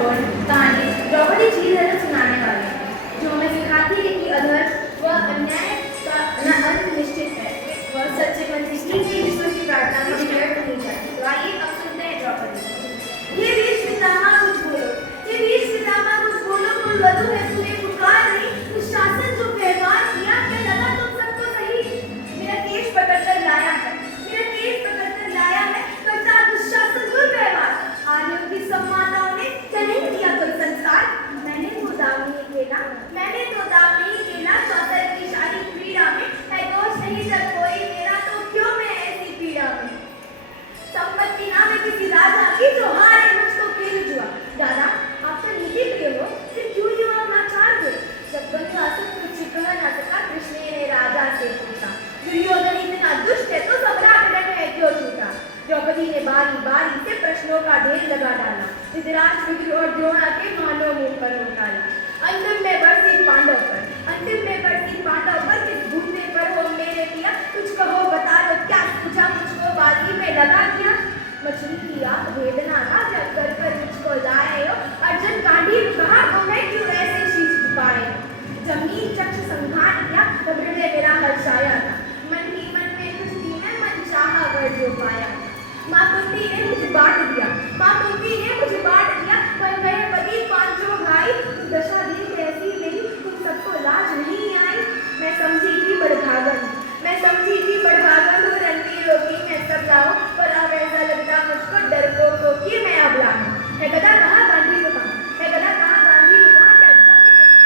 खगोल कहानी द्रौपदी चीरहरण सुनाने वाले हैं, जो हमें सिखाती है कि अधर्म व अन्याय का अंत निश्चित है। वह सच्चे मन से ईश्वर की प्रार्थना में व्यर्थ नहीं जाती। तो आइए अब सुनते हैं द्रौपदी। ये वीर पितामह कुछ बोलो, ये वीर पितामह कुछ बोलो, कुल वधू है तुम्हें पुकार नहीं, दुशासन जो व्यवहार किया क्या लगा तुम सबको सही? मेरा केश पकड़कर लाया है, मेरा केश पकड़कर लाया है, करता दुशासन दुर्व्यवहार। आर्यों की सब माताओं ने क्या नहीं किया कोई संस्कार? मैंने तो दाव नहीं खेला, मैंने तो दाव नहीं खेला, चौतर की शादी क्रीड़ा में है दोष नहीं जब कोई मेरा, तो क्यों मैं ऐसी पीड़ा में? संपत्ति ना में किसी राजा की जो हारे मुझको खेल जुआ। दादा आप तो नीति प्रिय हो, फिर क्यों यूं आप लाचार हुए? जब गंगासुर कुछ कह न सका, कृष्ण ने राजा से पूछा, दुर्योधन इतना दुष्ट है तो सम्राट ने क्यों छूटा? द्रौपदी ने बारी बारी से प्रश्नों का ढेर लगा डाला, धृतराष्ट्र और द्रोण के मानो मुंह पर उठाया। अंतिम में बरसी पांडव पर, अंतिम में बरसी पांडव पर, किस घूमने पर हो मेरे पिया? कुछ कहो बता दो क्या पूछा मुझको बाजी में लगा दिया? मछली की आग वेदना का जब कर कर मुझको लाए हो, अर्जुन गांधी कहा तो मैं क्यों ऐसे शीश झुकाए? जमीन चक्ष संघान किया तब हृदय मेरा हर्षाया था, मन ही मन में कुछ थी मैं मन चाहा कर जो पाया। माँ कुंती ने मुझे बांट दिया, माँ कुंती ने मुझे बांट दिया, पर गए पति पांचों भाई, दशा देख ऐसी मेरी तुम सबको लाज नहीं आई? मैं समझी थी बड़भागन, मैं समझी थी बड़भागन हूँ रणवीरों की मैं सब लाऊं, पर अब ऐसा लगता मुझको डरपोकों की मैं अब लाऊं। है गदा कहाँ गांधी को कहाँ, है गदा कहाँ गांधी को कहाँ? क्या जंग लगी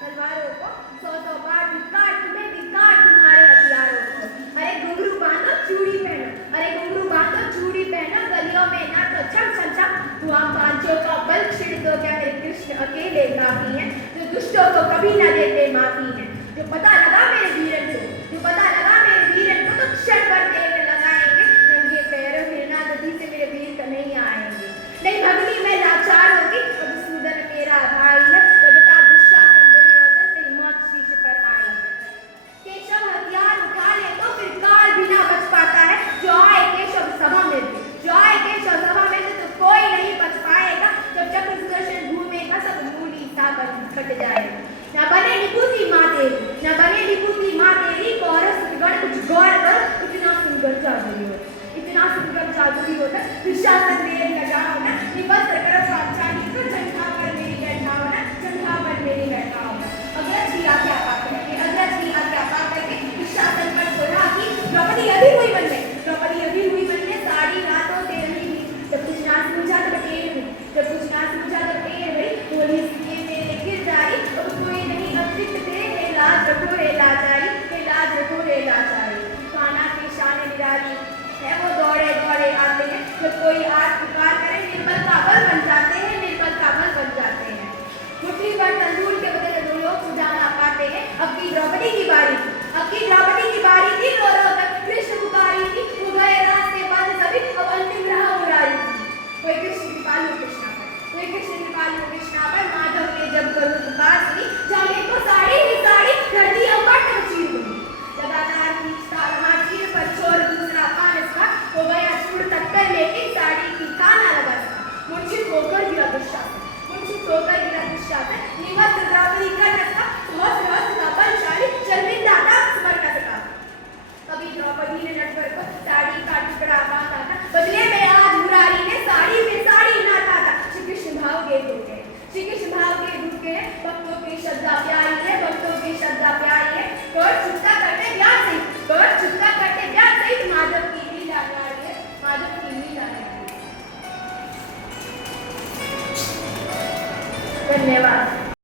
तलवारों को, सौ सौ बार धिक्कार तुम्हें, धिक्कार तुम्हारे हथियारों को। अरे घुंघरू बांधो चूड़ी पहनो, अरे घुंघरू बांधो चूड़ी पहनो, गलियों में ना तो छम छम छम धुआं पांचों का बल छिड़ दो। क्या मेरे कृष्ण अकेले काफी हैं, जो दुष्टों को कभी न देते माफी है? जो पता लगा मेरे वीरन को, जो पता लगा मेरे वीरन को, तो क्षण भर देर लगाएंगे, नंगे पैरों हिरना नदी से मेरे वीर का नहीं आएंगे। नहीं भगनी मैं लाचार होगी, मधुसूदन मेरा भाई है, लगता दुशासन दुर्योधन तेरी मौत शीश पर आई है। केशव हथियार उठा ले तो फिर काल भी ना बच पाता है, जो आए केशव सभा में भी, जो आए केशव सभा में तो कोई नहीं बच पाएगा। जब चक्र सुदर्शन घूमेगा सब मूली सा कट जाएगा। न बने निपुती माँ तेरी, न बने निपुती माँ तेरी, कौरव सुरगण कुछ गौर कर, इतना सुंदर जादुई हो, इतना सुंदर जादुई होता दुशासन देर लगाओ ना, निबद्ध करो पांचाली को, जंघा पर मेरी बैठाओ ना, जंघा पर मेरी बैठाओ ना। अग्रज की आज्ञा पाकर के, अग्रज की आज्ञा पाकर के दुशासन पर सुलह की। द्रौपदी अभी हुई मन में, द्रौपदी अभी हुई मन में, साड़ी रातों से रही हुई, जब कुछ ना सूझा तो टेढ़ हुई, जब कुछ ना सूझा तो टेढ़ हुई, बोली सीने मेरे गिर जाई, अब कोई नहीं अतिरिक्त थे, हे लाज रखो हे लाचारी, हे लाज रखो हे लाचारी। खाना की शान निराली है वो दौड़े दौड़े आते हैं, जब कोई आज पुकार करे निर्बल का बल बन जाते हैं, निर्बल का बल बन जाते हैं। मुट्ठी भर तंदूर के बदले दो लोग सुझा ना पाते हैं। अब की द्रौपदी की बारी थी, अब की द्रौपदी की बारी थी, रो रो तक कृष्ण पुकारी थी, वो गए रास्ते बंद सभी, अब अंतिम राह मुरारी थी। कोई कृष्ण कृपालु कृष्णा पर, कोई कृष्ण कृपालु कृष्णा पर, माधव ने जब करूँ पुकार सुनी, जाने को साड़ी ही साड़ी कर दी अब बट चीर हुई। लगातार खींचता रहा चीर पर छोर दूसरा कान इसका, हो गया चूड़ तत्पर लेकिन साड़ी की खाना लगा इसका। मूर्छित होकर गिरा दुशासन, मूर्छित होकर गिरा दुशासन, निवृत्त द्रौपदी कर न सका, बहुत रहस्य का बलशाली शर्मिंदा था स्मर न सका। कभी द्रौपदी ने नटवर को साड़ी का टुकड़ा बांधा था, बदले में आज मुरारी ने साड़ी में साड़ी नाथा था। श्री कृष्ण भाव के धोखे, श्री कृष्ण भाव के धोखे, भक्तों की श्रद्धा प्यारी है, भक्तों की श्रद्धा प्यारी है। कर चुकता करते ब्याह सहित, कर चुकता करते ब्याह सहित, माधव की लीला प्यारी है, माधव की लीला है। धन्यवाद।